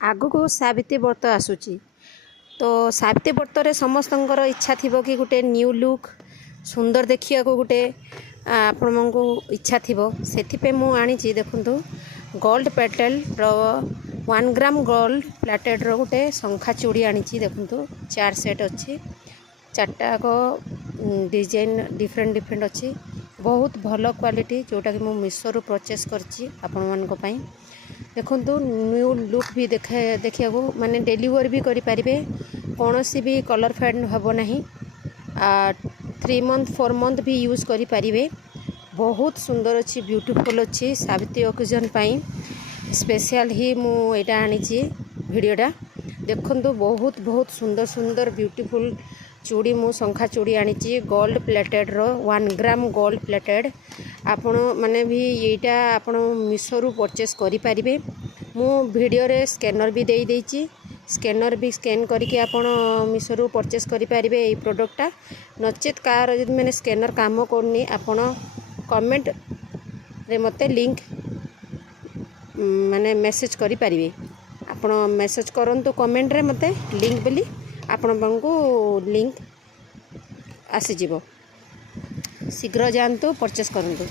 आगु सावित्री व्रत आसूची तो सावित्री व्रत समस्तंकर इच्छा थी कि गोटे न्यू लुक सुंदर देखिया को गोटे आपण को इच्छा थी से मुझे देखूँ gold plated 1 gram gold plated गोटे शंखा चूड़ी आनी देखूँ 4 सेट अच्छी 4टा को डिजाइन डिफरेंट डिफरेंट अच्छी बहुत भल क्वालिटी जोटा कि मुझे मीशो रू परचेस करछि आपण मानक देखूँ न्यू लुक भी देखा माने डेलीवर भी करें कौन सी भी कलर फेड हम ना 3 मंथ 4 मंथ भी यूज करें बहुत सुंदर अच्छी ब्यूटीफुल अच्छी सावित्री ओकेजन पाई स्पेशल ही मुझे आनी भिडटा देखूँ बहुत बहुत सुंदर सुंदर ब्यूटीफुल चूड़ी मु शंखा चूड़ी आनी gold plated 1 gram gold plated आपण माने भी यहीटा आपण मीशो रू परचेस करें मु वीडियो रे स्कैनर भी दे देइछि स्कैनर भी स्कैन करके आपण मीशो रू परचेस करें ये प्रोडक्टा नचेत कार मैंने स्कैनर काम करनी आपण कमेंट रे मते लिंक माने मेसेज करि परिबे आपण मेसेज करंतु कमेंट रे मते लिंक बोली आपण को लिंक आसी जीवो शीघ्र जानतु परचेस करंतु।